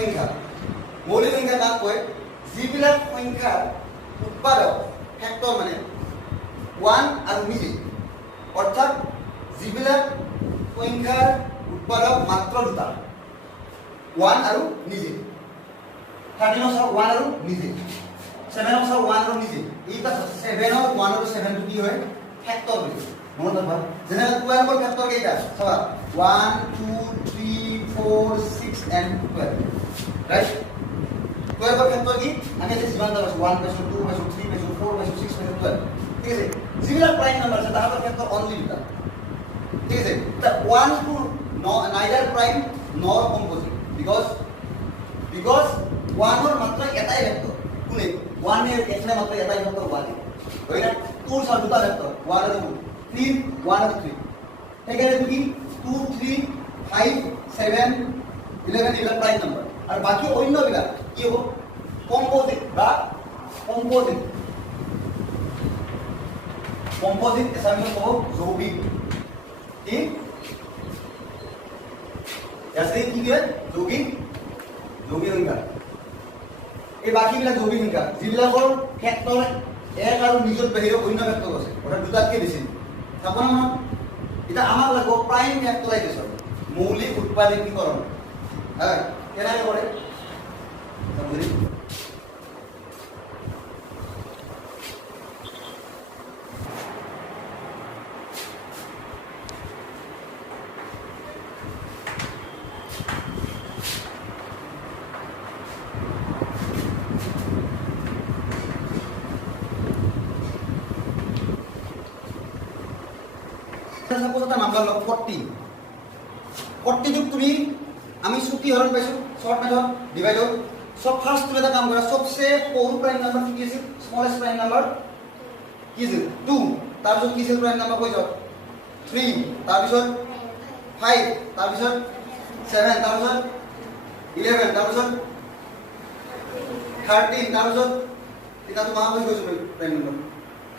সংখ্যা মৌলিক সংখ্যা কাক কয় যিবিলাক সংখ্যাৰ উৎপাদক ফেক্টৰ মানে 1 আৰু নিজে অৰ্থাৎ যিবিলাক সংখ্যাৰ উৎপাদক মাত্ৰ দুটা 1 আৰু নিজে 13 চাও 1 আৰু নিজে 7 চাও 1 আৰু নিজে এইটা 7 আৰু 1 আৰু 7 টো কি হয় ফেক্টৰ বুলি মনত ৰাখবা যেনে 12 ৰ ফেক্টৰ কেইটা চাবা 1 2 3 4 6 and 12 ৰাইট 12 ৰ ফেক্টৰ কি আমি যে যিমান পাইছো 1 পাইছো 2 পাইছো 3 পাইছো 4 পাইছো 6 পাইছো 12 ঠিক আছে যিবিলাক প্ৰাইম নাম্বাৰ আছে তাহাঁতৰ ফেক্টৰ অনলি দুটা ঠিক আছে তা 1 to neither prime nor composite because 1 or মাত্র এটাই ভেক্টর কোনে 1 এর এখানে মাত্র এটাই ভেক্টর 1 হয় না 2 সব দুটা ভেক্টর 1 আর 2 3 1 আর 3 এখানে কি 2 3 5 7 11 এগুলা প্রাইম নাম্বার আর বাকি অন্যগুলা কি হবে কম্পোজিট বা কম্পোজিট এসাইনমেন্ট কব যৌগিক কি ऐसे কি হয় যৌগিক সংখ্যা এই বাকিবিলাক যৌগিক সংখ্যা যিবিলাকৰ ফেক্টৰ 1 আৰু নিজৰ বাহিৰে অন্য ফেক্টৰ আছে অৰ্থাৎ দুটাতকৈ বেছি থাকো না এটা আমাক লাগিব প্ৰাইম ফেক্টৰাইজেশ্যন মৌলিক উৎপাদকীকৰণ হ্যাঁ কেনেকৈ কৰে বুঝলি সাপোজ এটা নাম্বার লগ 40 যুগ তুমি আমি ছুটি হরণ পাইছো শর্ট মেথড ডিভাইডর সব ফার্স্ট তুমি এটা কাম করা সবচেয়ে সৰু প্ৰাইম নাম্বাৰ কি আছে স্মলেস্ট প্ৰাইম নাম্বাৰ কি আছে 2 তাৰপিছত কি আছে প্ৰাইম নাম্বাৰ কই যাও 3 তাৰপিছত 5 তাৰপিছত 7 তাৰপিছত 11 তাৰপিছত 13 তাৰপিছত এটা তো মাহ হৈ গৈছে প্ৰাইম নাম্বাৰ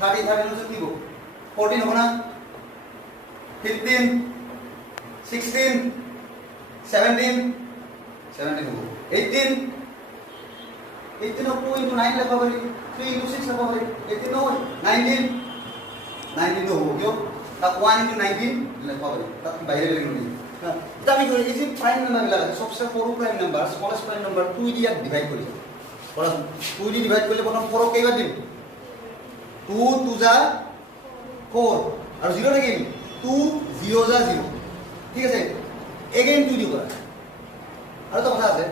30 তাৰপিছত কি হ'ব 14 হ'ব না 15 16 17 हो 18 of 2 into 9 लगा बरी 3 into 6 लगा बरी 18 हो 19 तो हो क्यों तब 1 into 19 लगा बरी तब बाहर लेंगे तब ये इसी प्राइम नंबर लगा सबसे सৰু prime number smallest prime number 2 দিয়ে ডিভাইড কৰি পড়া 2 দিয়ে ডিভাইড করলে প্রথম 4 কেইবার দিম 2 2 যা 4 আর 0 থাকিল 2 0 যা 0 ঠিক আছে এগেইন 2 দিব আর তো কথা আছে